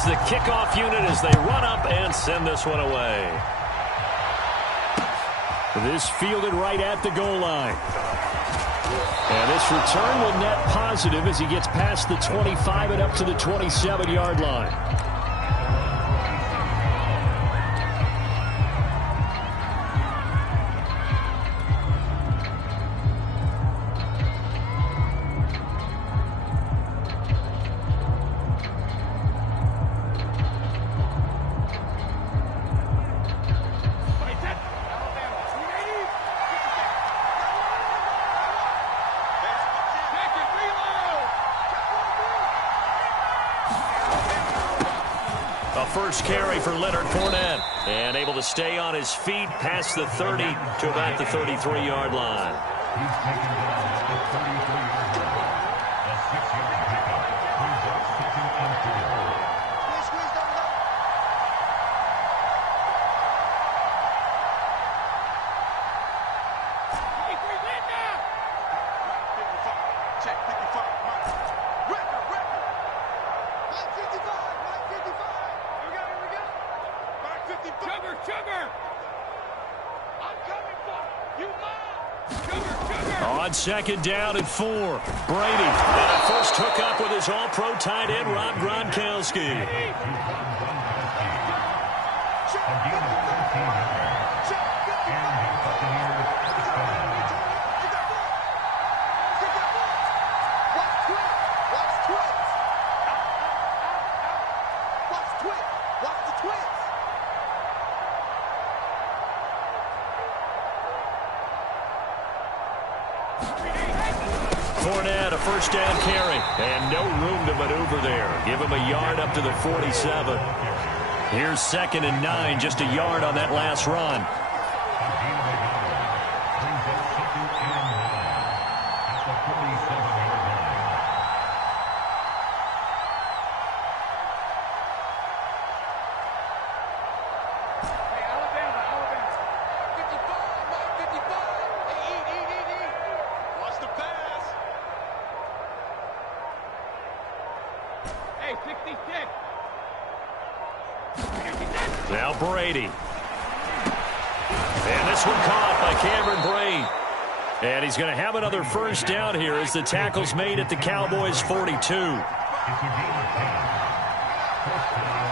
is the kickoff unit as they run up and send this one away. This fielded right at the goal line. And this return will net positive as he gets past the 25 and up to the 27-yard line. First carry for Leonard Fournette, and able to stay on his feet past the 30 to about the 33-yard line. He's taken down at the 33-yard line. A 6-yard pickup brings up 2nd and 4. On 2nd down and 4, Brady. And a first hookup with his all-pro tight end, Rob Gronkowski. Fournette, a first down carry, and no room to maneuver there. Give him a yard up to the 47. Here's 2nd and 9, just a yard on that last run. Now Brady. And this one caught by Cameron Brate. And he's going to have another first down here as the tackle's made at the Cowboys' 42. It's a game of 10. First down,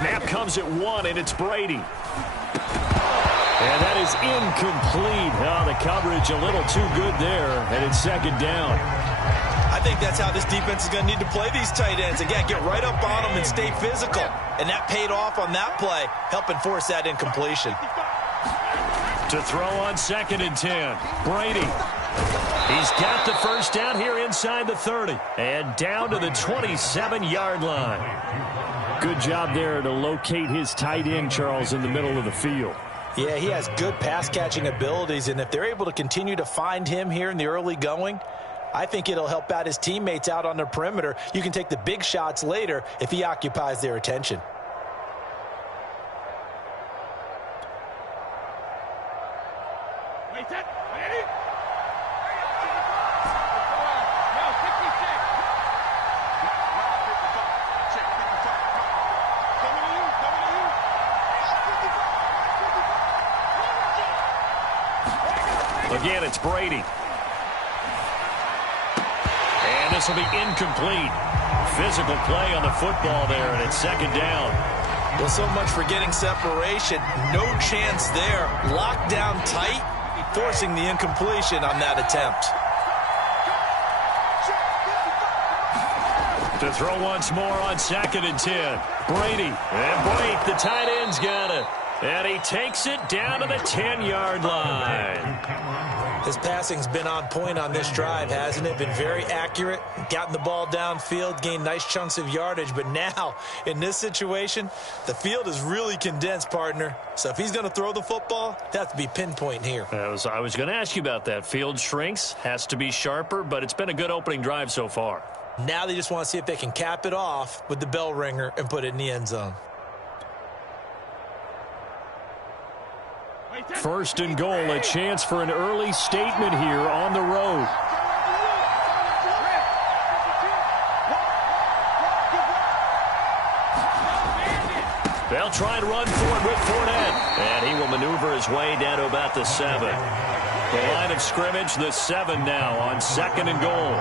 Snap comes at 1, and it's Brady. And that is incomplete. Oh, the coverage a little too good there, and it's 2nd down. I think that's how this defense is going to need to play these tight ends. Again, get right up on them and stay physical. And that paid off on that play, helping force that incompletion. To throw on 2nd and 10, Brady. He's got the first down here inside the 30 and down to the 27-yard line. Good job there to locate his tight end, Charles, in the middle of the field. Yeah, he has good pass-catching abilities, and if they're able to continue to find him here in the early going, I think it'll help out his teammates out on the perimeter. You can take the big shots later if he occupies their attention. Again, it's Brady. And this will be incomplete. Physical play on the football there, and it's 2nd down. Well, so much for getting separation. No chance there. Locked down tight, forcing the incompletion on that attempt. To throw once more on 2nd and 10. Brady. And Brate, the tight end's got it. And he takes it down to the 10-yard line. His passing's been on point on this drive, hasn't it? Been very accurate, gotten the ball downfield, gained nice chunks of yardage. But now, in this situation, the field is really condensed, partner. So if he's going to throw the football, it has to be pinpoint here. I was going to ask you about that. Field shrinks, has to be sharper, but it's been a good opening drive so far. Now they just want to see if they can cap it off with the bell ringer and put it in the end zone. First and goal, a chance for an early statement here on the road. They'll try and run forward with Fournette. And he will maneuver his way down to about the 7. The line of scrimmage, the 7 now on second and goal.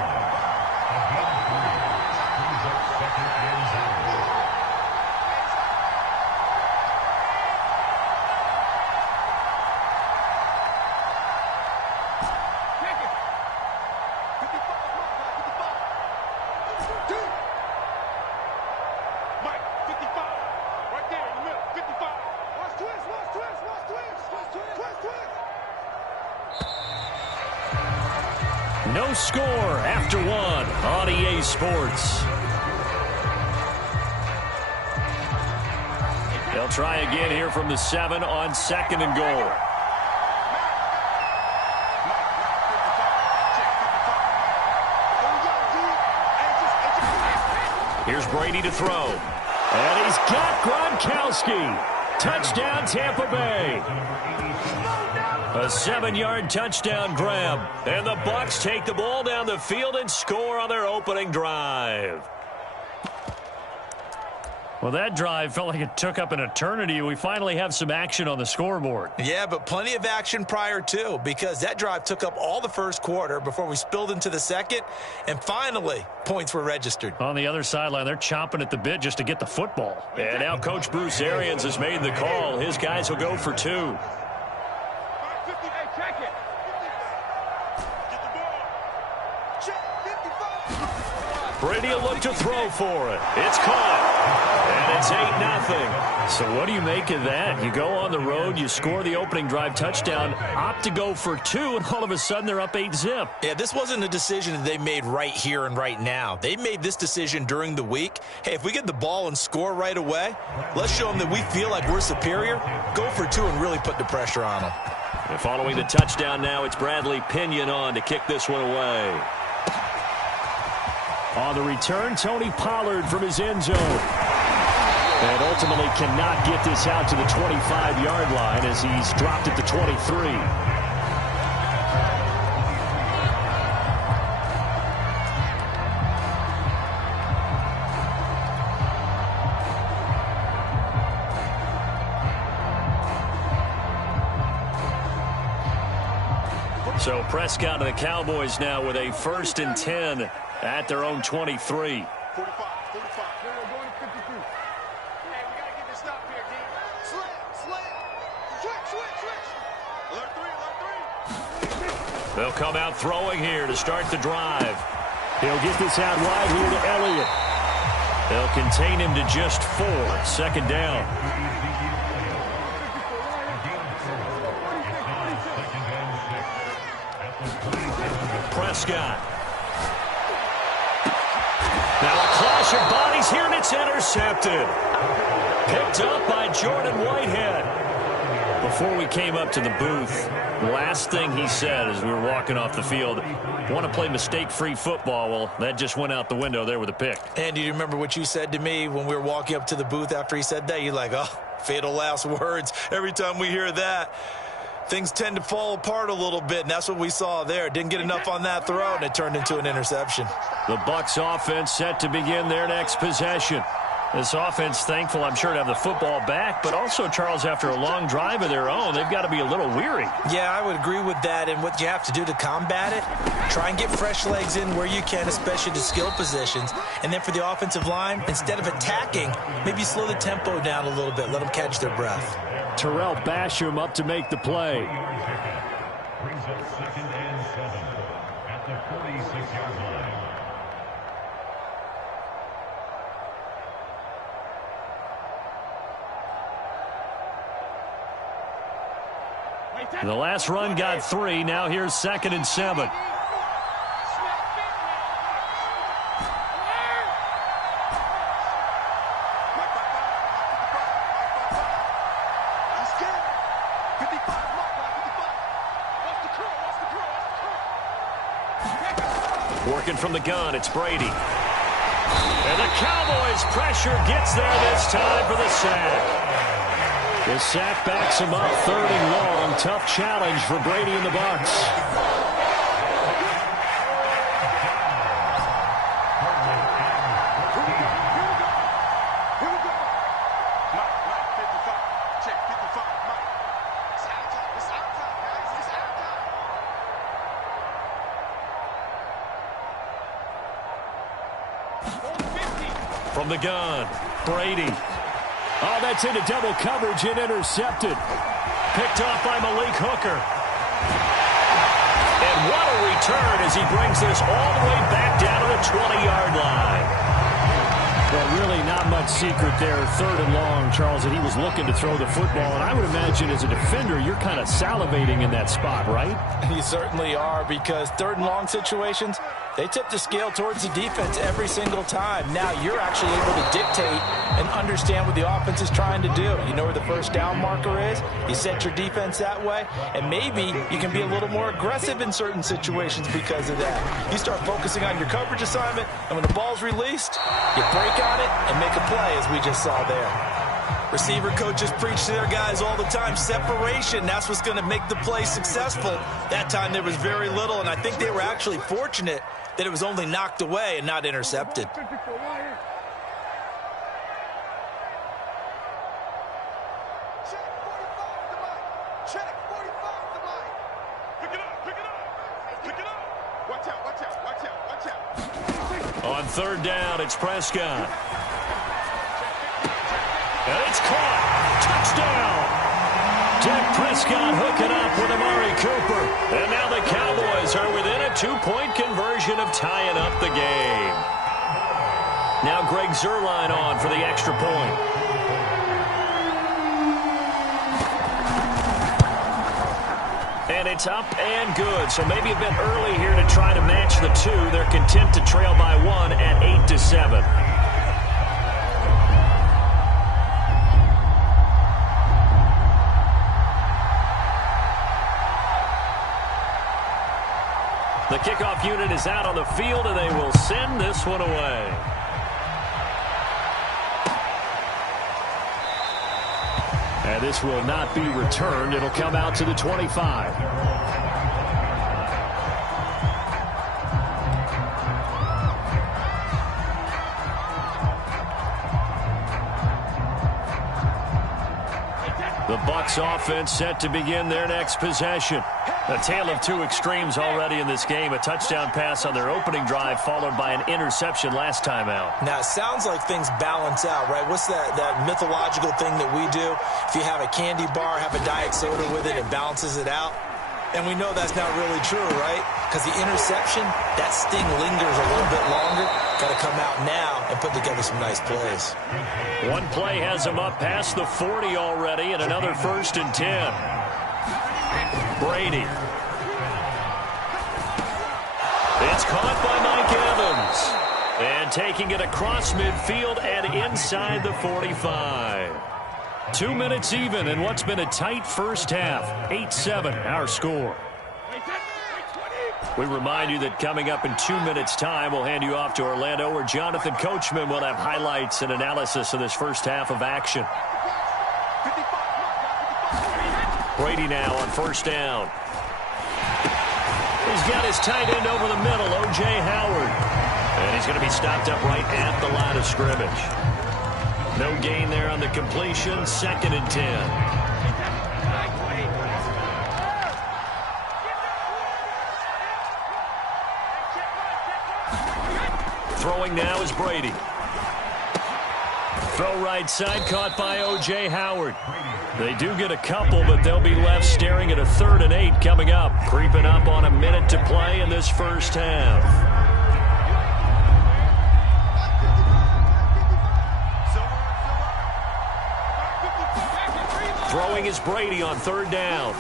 No score after 1 on EA Sports. They'll try again here from the 7 on second and goal. Here's Brady to throw. And he's got Gronkowski. Touchdown, Tampa Bay. A 7-yard touchdown grab. And the Bucs take the ball down the field and score on their opening drive. Well, that drive felt like it took up an eternity. We finally have some action on the scoreboard. Yeah, but plenty of action prior to, because that drive took up all the first quarter before we spilled into the second, and finally, points were registered. On the other sideline, they're chomping at the bit just to get the football. And now Coach Bruce Arians has made the call. His guys will go for 2. Brady will look to throw for it. It's caught. And it's 8-0. So what do you make of that? You go on the road, you score the opening drive touchdown, opt to go for 2, and all of a sudden they're up 8-zip. Yeah, this wasn't a decision that they made right here and right now. They made this decision during the week. Hey, if we get the ball and score right away, let's show them that we feel like we're superior. Go for 2 and really put the pressure on them. And following the touchdown now, it's Bradley Pinion on to kick this one away. On the return, Tony Pollard from his end zone. And ultimately cannot get this out to the 25-yard line as he's dropped at the 23. So Prescott and the Cowboys now with a 1st and 10 at their own 23. 45. We're going to 52. Hey, we got to get this stop here, D. Slant. Switch. Alert 3. They'll come out throwing here to start the drive. He'll get this out wide here to Elliott. They'll contain him to just 4. 2nd down. Prescott. Now a clash of bodies here, and it's intercepted. Picked up by Jordan Whitehead. Before we came up to the booth, the last thing he said as we were walking off the field, want to play mistake-free football. Well, that just went out the window there with a pick. And do you remember what you said to me when we were walking up to the booth after he said that? You're like, oh, fatal last words. Every time we hear that, things tend to fall apart a little bit, and that's what we saw there. Didn't get enough on that throw, and it turned into an interception. The Bucs offense set to begin their next possession. This offense thankful, I'm sure, to have the football back, but also, Charles, after a long drive of their own, they've got to be a little weary. Yeah, I would agree with that, and what you have to do to combat it, try and get fresh legs in where you can, especially the skill positions. And then for the offensive line, instead of attacking, maybe slow the tempo down a little bit, let them catch their breath. Terrell Basham up to make the play. Brings up 2nd and 7 at the 46-yard line. The last run got 3. Now here's 2nd and 7. Working from the gun, it's Brady. And the Cowboys' pressure gets there this time for the sack. The sack backs him up, 3rd and long. Tough challenge for Brady and the Bucs. From the gun, Brady. Oh, that's into double coverage and intercepted. Picked off by Malik Hooker. And what a return as he brings this all the way back down to the 20-yard line. Well, really not much secret there. 3rd and long, Charles, and he was looking to throw the football. And I would imagine as a defender, you're kind of salivating in that spot, right? You certainly are, because 3rd and long situations, they tip the scale towards the defense every single time. Now you're actually able to dictate and understand what the offense is trying to do. You know where the first down marker is. You set your defense that way, and maybe you can be a little more aggressive in certain situations because of that. You start focusing on your coverage assignment, and when the ball's released, you break on it and make a play, as we just saw there. Receiver coaches preach to their guys all the time. Separation, that's what's going to make the play successful. That time there was very little, and I think they were actually fortunate that it was only knocked away and not intercepted. On 3rd down, it's Prescott. And it's caught. Touchdown. Dak Prescott hooking up with Amari Cooper. And now the Cowboys are within a 2-point conversion of tying up the game. Now Greg Zuerlein on for the extra point. And it's up and good. So maybe a bit early here to try to match the 2. They're content to trail by 1 at 8-7. The kickoff unit is out on the field, and they will send this one away. And this will not be returned. It'll come out to the 25. The Bucs offense set to begin their next possession. A tale of 2 extremes already in this game. A touchdown pass on their opening drive followed by an interception last time out. Now, it sounds like things balance out, right? What's that mythological thing that we do? If you have a candy bar, have a diet soda with it, it balances it out. And we know that's not really true, right? Because the interception, that sting lingers a little bit longer. Got to come out now and put together some nice plays. One play has him up past the 40 already, and another 1st and 10. Brady. It's caught by Mike Evans. And taking it across midfield and inside the 45. 2 minutes even in what's been a tight first half. 8-7, our score. We remind you that coming up in 2 minutes' time, we'll hand you off to Orlando, where Jonathan Coachman will have highlights and analysis of this first half of action. Brady now on 1st down. He's got his tight end over the middle, O.J. Howard. And he's going to be stopped up right at the line of scrimmage. No gain there on the completion. 2nd and 10. Throwing now is Brady. Throw right side, caught by O.J. Howard. They do get a couple, but they'll be left staring at a 3rd and 8 coming up. Creeping up on a minute to play in this first half. Throwing is Brady on 3rd down.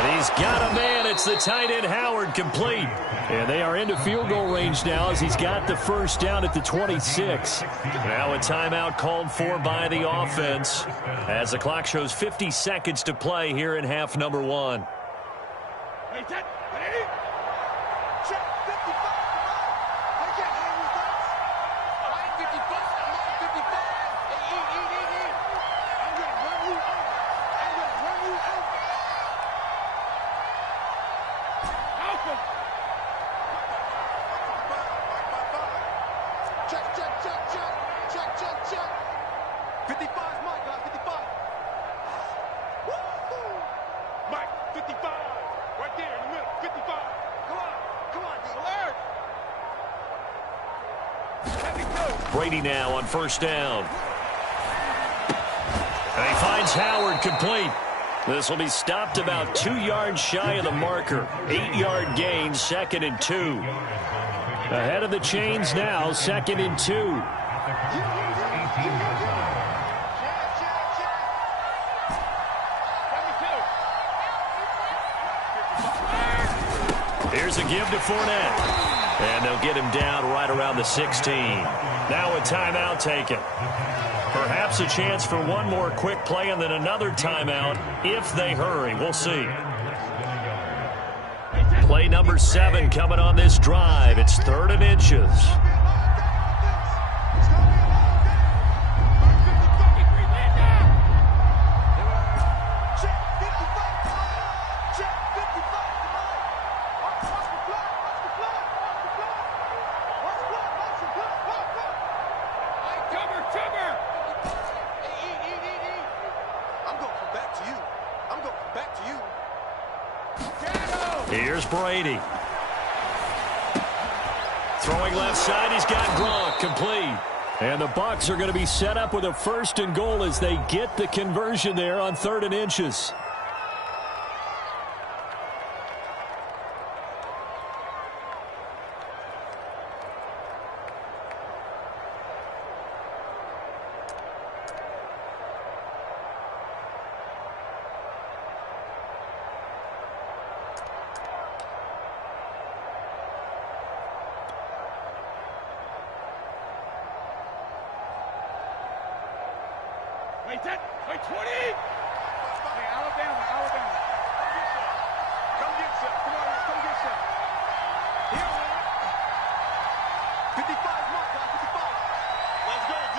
And he's got a man. It's the tight end, Howard, complete. And they are into field goal range now as he's got the first down at the 26. Now a timeout called for by the offense as the clock shows 50 seconds to play here in half number 1. Brady now on first down. And he finds Howard complete. This will be stopped about 2 yards shy of the marker. 8-yard gain, 2nd and 2. Ahead of the chains now, 2nd and 2. Here's a give to Fournette. And they'll get him down right around the 16. Now a timeout taken. Perhaps a chance for one more quick play and then another timeout if they hurry. We'll see. Play number 7 coming on this drive. It's 3rd and inches. Here's Brady. Throwing left side, he's got Gronk complete. And the Bucs are going to be set up with a 1st and goal as they get the conversion there on 3rd and inches. Wait, 20! Hey, Alabama. Come get some. Come on, come get some. Here, man. 55, mark, 55. Let's go, D.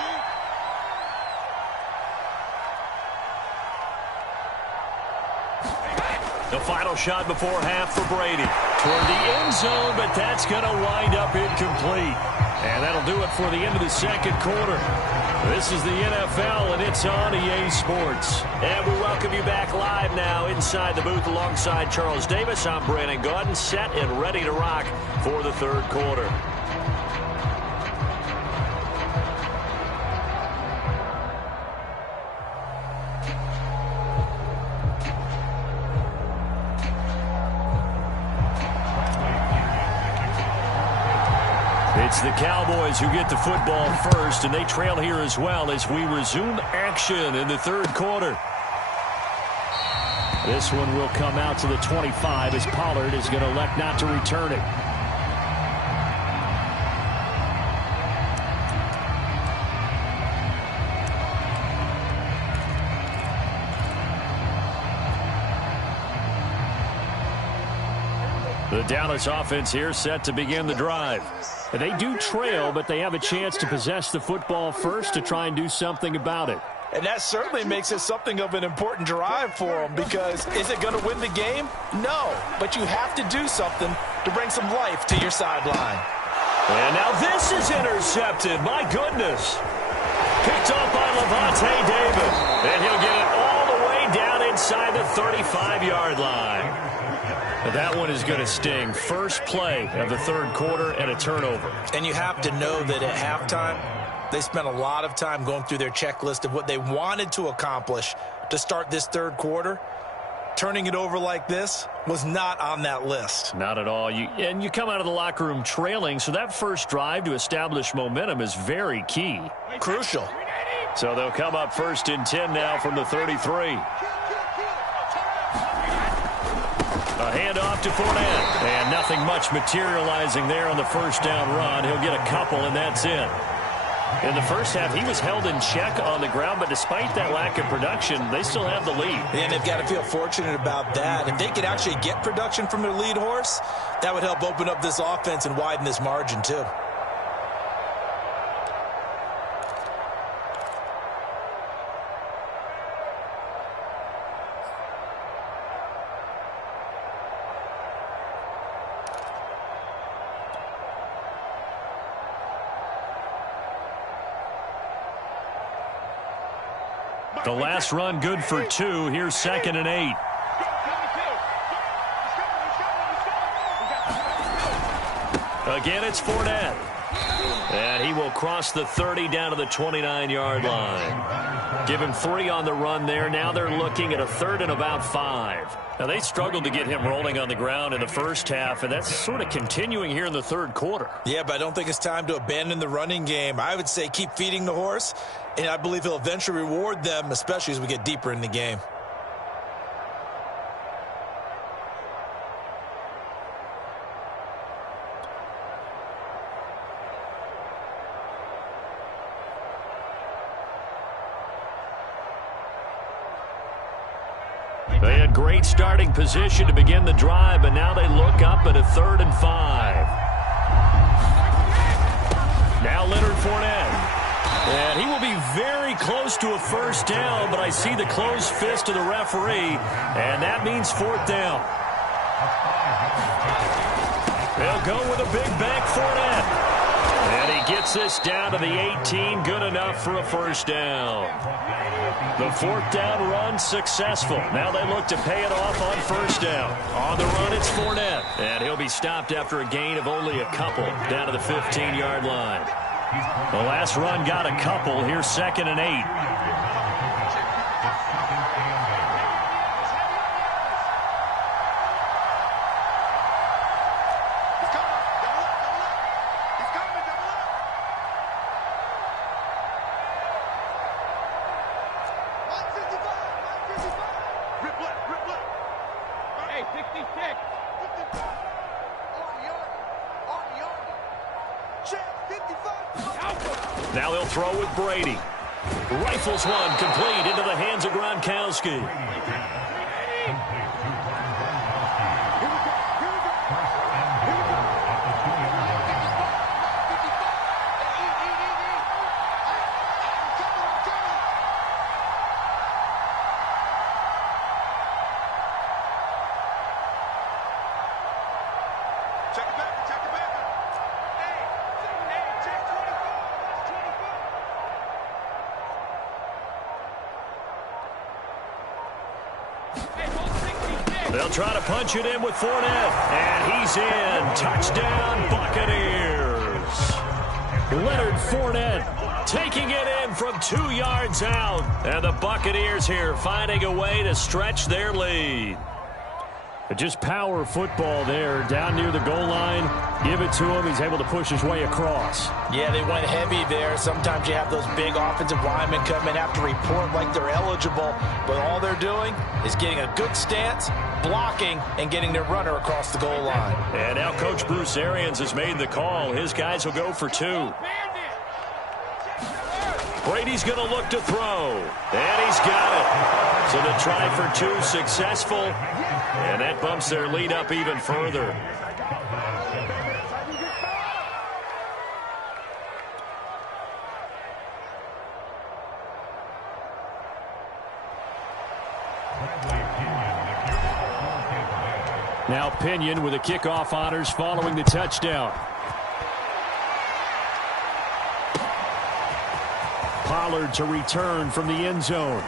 The final shot before half for Brady. Toward the end zone, but that's going to wind up incomplete. And that'll do it for the end of the 2nd quarter. This is the NFL, and it's on EA Sports. And we welcome you back live now inside the booth alongside Charles Davis. I'm Brandon Gaudin, set and ready to rock for the 3rd quarter. It's the Cowboys who get the football first, and they trail here as well as we resume action in the 3rd quarter. This one will come out to the 25 as Pollard is going to elect not to return it. The Dallas offense here set to begin the drive. They do trail, but they have a chance to possess the football first to try and do something about it. And that certainly makes it something of an important drive for them, because is it going to win the game? No, but you have to do something to bring some life to your sideline. And now this is intercepted. My goodness. Picked off by Levante David. And he'll get it all the way down inside the 35-yard line. That one is going to sting. First play of the 3rd quarter and a turnover. And you have to know that at halftime, they spent a lot of time going through their checklist of what they wanted to accomplish to start this 3rd quarter. Turning it over like this was not on that list. Not at all. And you come out of the locker room trailing, so that first drive to establish momentum is very key. Crucial. So they'll come up 1st and 10 now from the 33. A handoff to Fournette. And nothing much materializing there on the first down run. He'll get a couple, and that's it. In the first half, he was held in check on the ground, but despite that lack of production, they still have the lead. And they've got to feel fortunate about that. If they could actually get production from their lead horse, that would help open up this offense and widen this margin, too. The last run good for 2. Here's 2nd and 8. Again, it's Fournette. And he will cross the 30 down to the 29-yard line. Give him 3 on the run there. Now they're looking at a 3rd and about 5. Now, they struggled to get him rolling on the ground in the first half, and that's sort of continuing here in the third quarter. Yeah, but I don't think it's time to abandon the running game. I would say keep feeding the horse, and I believe he'll eventually reward them, especially as we get deeper in the game. They had great starting position to begin the drive, but now they look up at a 3rd and 5. Now Leonard Fournette. And he will be very close to a first down, but I see the closed fist of the referee, and that means 4th down. They'll go with a big bank Fournette. And he gets this down to the 18, good enough for a first down. The 4th down run successful. Now they look to pay it off on first down. On the run, it's Fournette. And he'll be stopped after a gain of only a couple down to the 15-yard line. The last run got a couple. Here's 2nd and 8. Now they'll throw with Brady. Rifles one complete into the hands of Gronkowski. They'll try to punch it in with Fournette. And he's in. Touchdown, Buccaneers. Leonard Fournette taking it in from 2 yards out. And the Buccaneers here finding a way to stretch their lead. Just power football there down near the goal line. Give it to him. He's able to push his way across. Yeah, they went heavy there. Sometimes you have those big offensive linemen come in, have to report like they're eligible. But all they're doing is getting a good stance, blocking, and getting their runner across the goal line. And now Coach Bruce Arians has made the call. His guys will go for 2. Brady's going to look to throw. And he's got it. So the try for 2 successful. And that bumps their lead up even further. Now Pinion with the kickoff honors following the touchdown. Pollard to return from the end zone.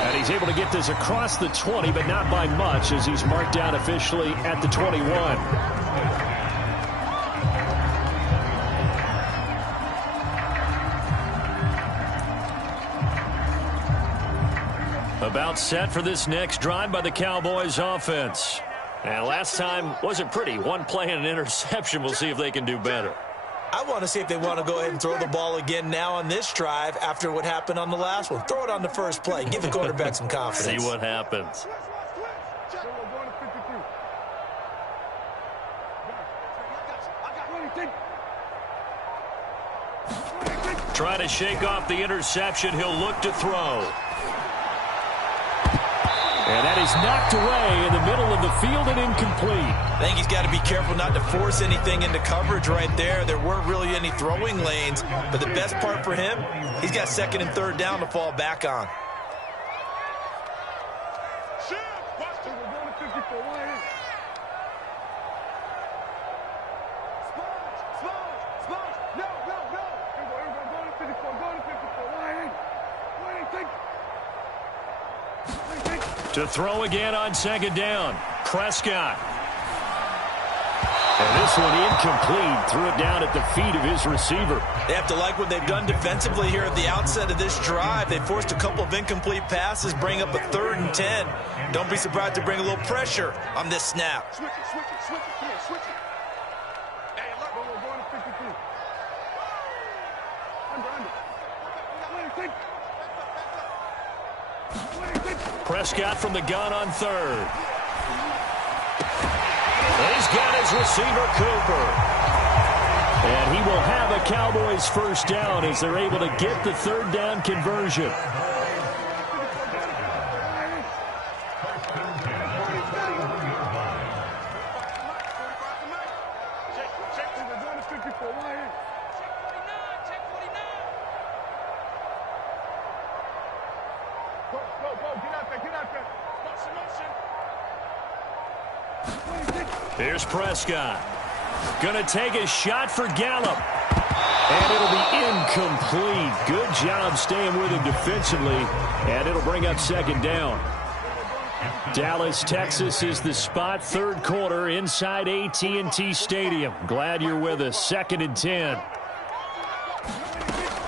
And he's able to get this across the 20, but not by much as he's marked down officially at the 21. About set for this next drive by the Cowboys offense. And last time wasn't pretty. One play and an interception. We'll see if they can do better. I want to see if they want to go ahead and throw the ball again now on this drive after what happened on the last one. Throw it on the first play. Give the quarterback some confidence. See what happens. We're going to 52. Trying to shake off the interception. He'll look to throw. And that is knocked away in the middle of the field and incomplete. I think he's got to be careful not to force anything into coverage right there. There weren't really any throwing lanes, but the best part for him, he's got second and third down to fall back on. To throw again on second down. Prescott. And this one incomplete. Threw it down at the feet of his receiver. They have to like what they've done defensively here at the outset of this drive. They forced a couple of incomplete passes, bring up a 3rd and 10. Don't be surprised to bring a little pressure on this snap. Switch it. Come here, switch it. Hey, look, we're going to 52. Prescott from the gun on 3rd. He's got his receiver, Cooper. And he will have a Cowboys first down as they're able to get the 3rd down conversion. Here's Prescott. Gonna take a shot for Gallup. And it'll be incomplete. Good job staying with him defensively. And it'll bring up second down. Dallas, Texas is the spot. 3rd quarter inside AT&T Stadium. Glad you're with us. 2nd and 10.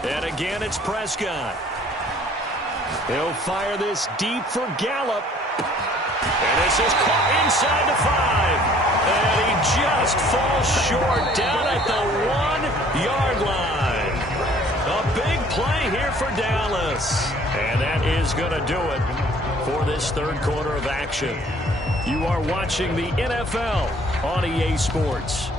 And again, it's Prescott. He'll fire this deep for Gallup. And this is caught inside the 5. And he just falls short down at the 1-yard line. A big play here for Dallas. And that is going to do it for this 3rd quarter of action. You are watching the NFL on EA Sports.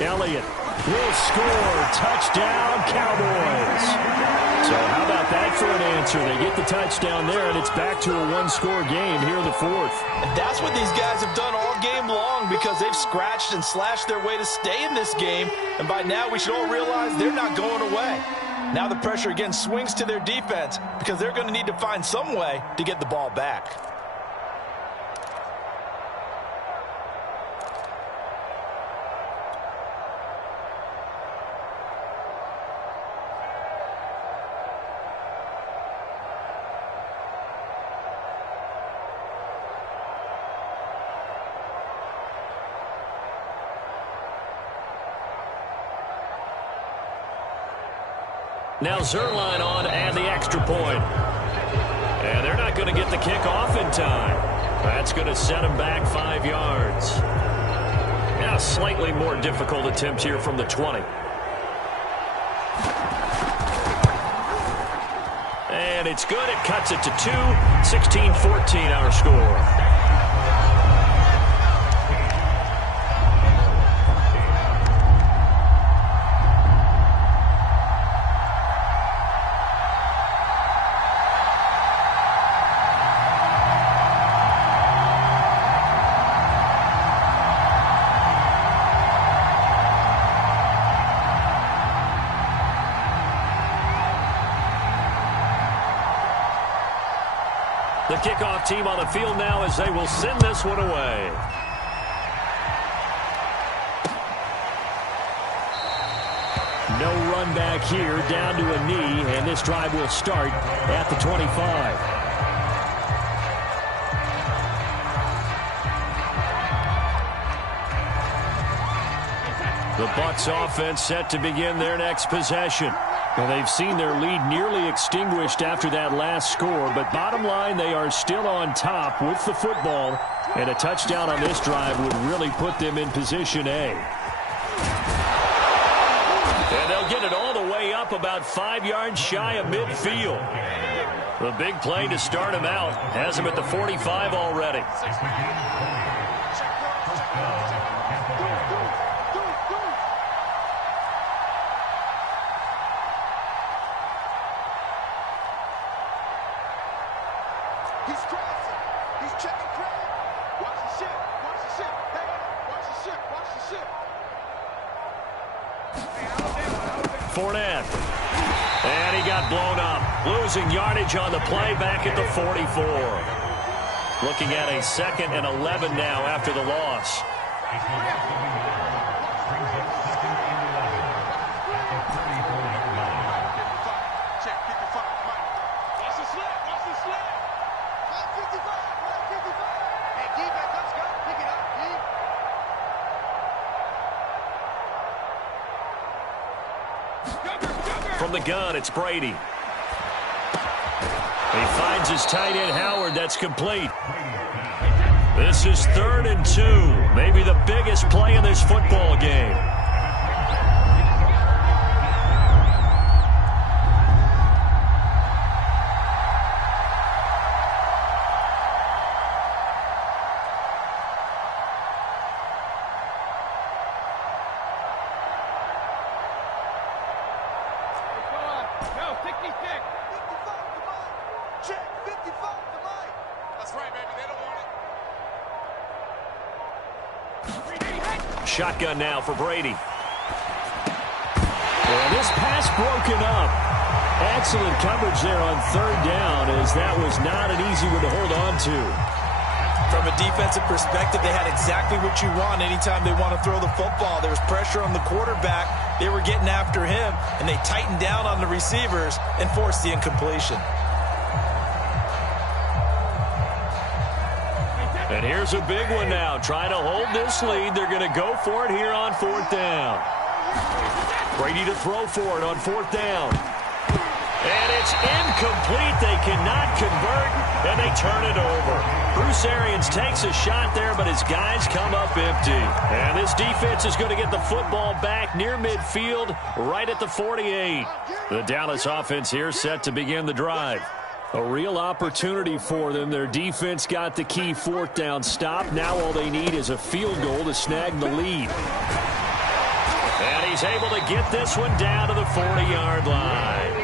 Elliott will score. Touchdown, Cowboys. So how about that for an answer? They get the touchdown there, and it's back to a 1-score game here in the 4th. And that's what these guys have done all game long because they've scratched and slashed their way to stay in this game. And by now, we should all realize they're not going away. Now the pressure again swings to their defense because they're going to need to find some way to get the ball back. Now Zerline on and the extra point. And they're not going to get the kickoff in time. That's going to set them back 5 yards. Now slightly more difficult attempt here from the 20. And it's good. It cuts it to 2. 16-14 our score. The kickoff team on the field now as they will send this one away. No run back here, down to a knee, and this drive will start at the 25. The Bucs offense set to begin their next possession. Well, they've seen their lead nearly extinguished after that last score, but bottom line, they are still on top with the football, and a touchdown on this drive would really put them in position A. And they'll get it all the way up about 5 yards shy of midfield. The big play to start him out has him at the 45 already. He's crossing. He's checking credit. Watch the ship. Watch the ship. Hey, watch the ship. Watch the ship. Fournette. And he got blown up. Losing yardage on the play back at the 44. Looking at a 2nd and 11 now after the loss. Check 55. Mike. Watch the slip. Watch the slip. 55. 55. Hey, D, back up, Scott. Pick it up, D. From the gun, it's Brady. He finds his tight end, Howard. That's complete. This is 3rd and 2. Maybe the biggest play in this football game. Shotgun now for Brady. And this pass broken up. Excellent coverage there on 3rd down, as that was not an easy one to hold on to. From a defensive perspective, they had exactly what you want anytime they want to throw the football. There was pressure on the quarterback. They were getting after him, and they tightened down on the receivers and forced the incompletion. And here's a big one now. Trying to hold this lead. They're going to go for it here on 4th down. Brady to throw for it on 4th down. And it's incomplete. They cannot convert, and they turn it over. Bruce Arians takes a shot there, but his guys come up empty. And this defense is going to get the football back near midfield, right at the 48. The Dallas offense here set to begin the drive. A real opportunity for them. Their defense got the key 4th down stop. Now all they need is a field goal to snag the lead. And he's able to get this one down to the 40-yard line.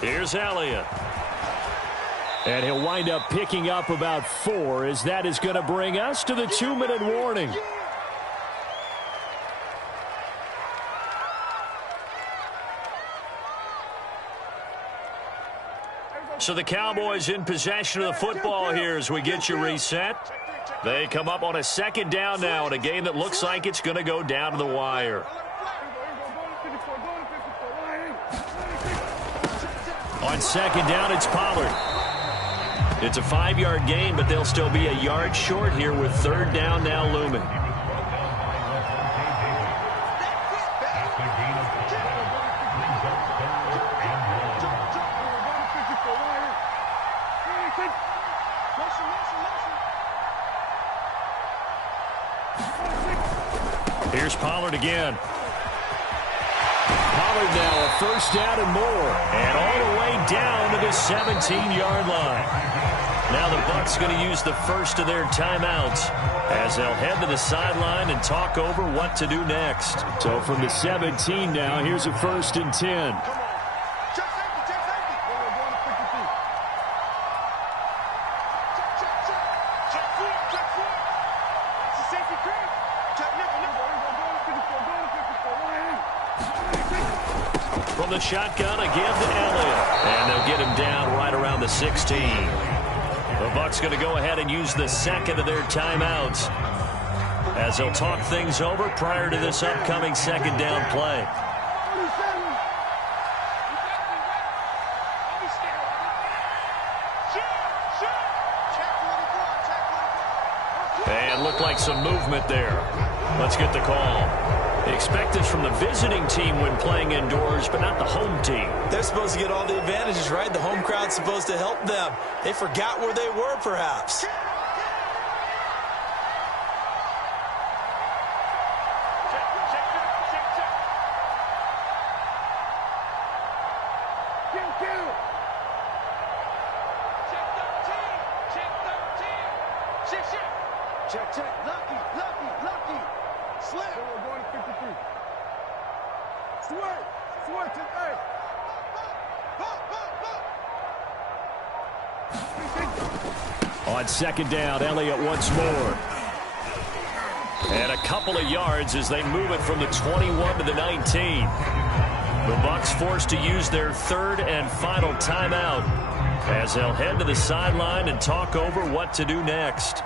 Here's Elliott. And he'll wind up picking up about 4, as that is going to bring us to the 2-minute warning. So the Cowboys in possession of the football here as we get you reset. They come up on a 2nd down now in a game that looks like it's going to go down to the wire. On 2nd down, it's Pollard. It's a 5-yard gain, but they'll still be a yard short here with 3rd down now looming. Here's Pollard again. Pollard now a 1st down and more. And all the way down to the 17-yard line. Now the Bucs going to use the first of their timeouts as they'll head to the sideline and talk over what to do next. So from the 17 now, here's a 1st and 10. From the shotgun, a give to Elliott. And they'll get him down right around the 16. The Bucs going to go ahead and use the second of their timeouts as they'll talk things over prior to this upcoming second down play. And looked like some movement there. Let's get the call. They expect this from the visiting team when playing indoors, but not the home team. They're supposed to get all the advantages, right? The home crowd's supposed to help them. They forgot where they were, perhaps. Check. Lucky. Slip. We're going to 53. Switch to A. On second down, Elliott once more. And a couple of yards as they move it from the 21 to the 19. The Bucs forced to use their third and final timeout as they'll head to the sideline and talk over what to do next.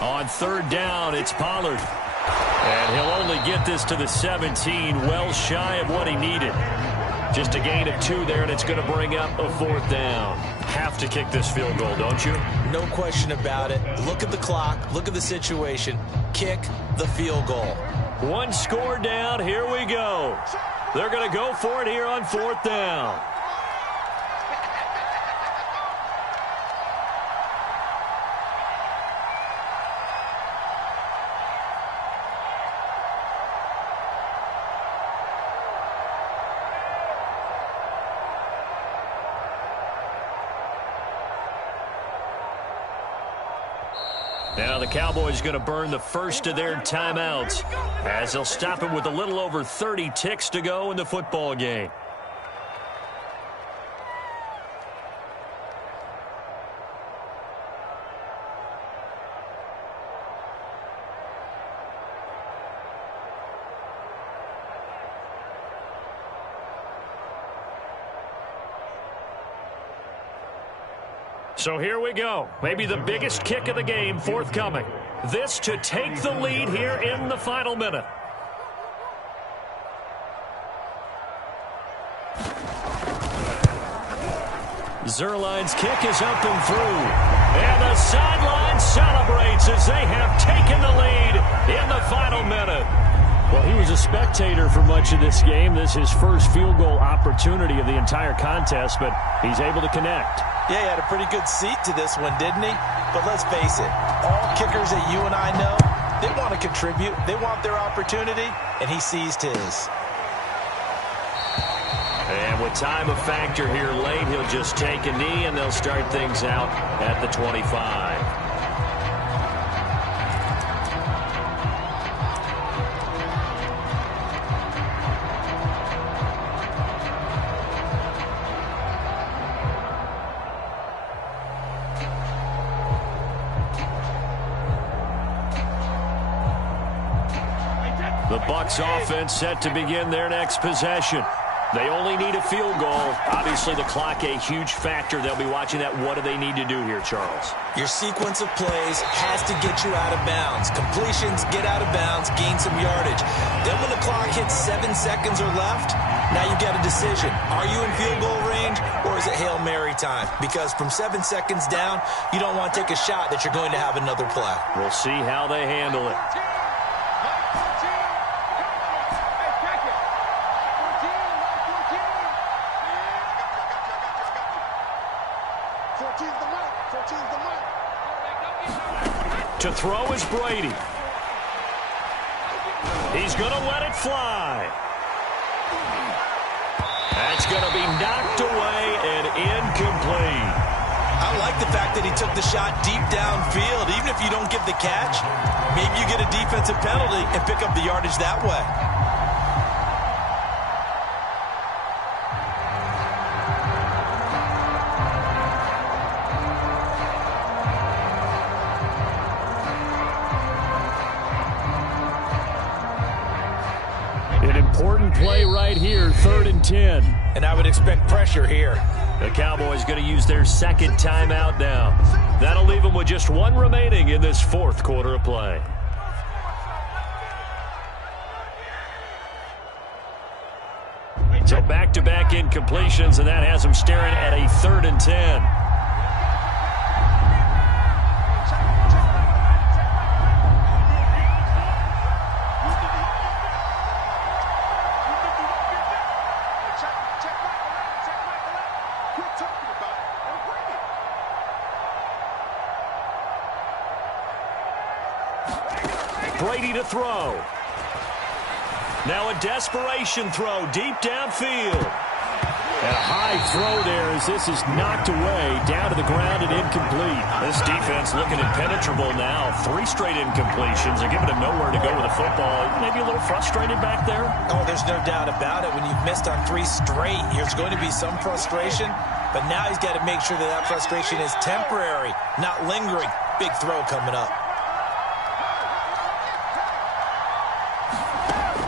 On third down, it's Pollard. And he'll only get this to the 17, well shy of what he needed. Just a gain of 2 there, and it's going to bring up a fourth down. Have to kick this field goal, don't you? No question about it. Look at the clock. Look at the situation. Kick the field goal. One score down. Here we go. They're going to go for it here on fourth down. Now the Cowboys going to burn the first of their timeouts as they'll stop it with a little over 30 ticks to go in the football game. So here we go. Maybe the biggest kick of the game forthcoming. This to take the lead here in the final minute. Zerline's kick is up and through. And the sideline celebrates as they have taken the lead in the final minute. Well, he was a spectator for much of this game. This is his first field goal opportunity of the entire contest, but he's able to connect. Yeah, he had a pretty good seat to this one, didn't he? But let's face it, all kickers that you and I know, they want to contribute. They want their opportunity, and he seized his. And with time a factor here late, he'll just take a knee, and they'll start things out at the 25. The Bucs offense set to begin their next possession. They only need a field goal. Obviously, the clock a huge factor. They'll be watching that. What do they need to do here, Charles? Your sequence of plays has to get you out of bounds. Completions, get out of bounds, gain some yardage. Then when the clock hits 7 seconds or left, now you get a decision. Are you in field goal range, or is it Hail Mary time? Because from 7 seconds down, you don't want to take a shot that you're going to have another play. We'll see how they handle it. To throw is Brady. He's going to let it fly. That's going to be knocked away and incomplete. I like the fact that he took the shot deep downfield. Even if you don't get the catch, maybe you get a defensive penalty and pick up the yardage that way. 3rd and 10. And I would expect pressure here. The Cowboys going to use their second timeout now. That'll leave them with just one remaining in this 4th quarter of play. So back-to-back incompletions, and that has them staring at a 3rd and 10. Brady to throw. Now a desperation throw deep downfield. And a high throw there as this is knocked away down to the ground and incomplete. This defense looking impenetrable now. 3 straight incompletions. They're giving him nowhere to go with the football. Maybe a little frustrated back there. Oh, there's no doubt about it. When you've missed on 3 straight, there's going to be some frustration. But now he's got to make sure that that frustration is temporary, not lingering. Big throw coming up.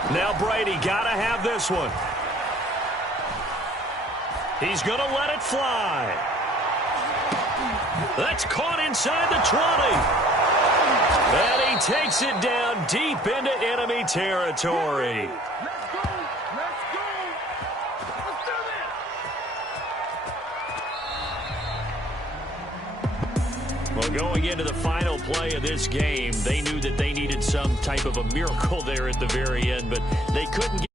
Now Brady got to have this one. He's going to let it fly. That's caught inside the 20. And he takes it down deep into enemy territory. Well, going into the final play of this game, they knew that they needed some type of a miracle there at the very end, but they couldn't get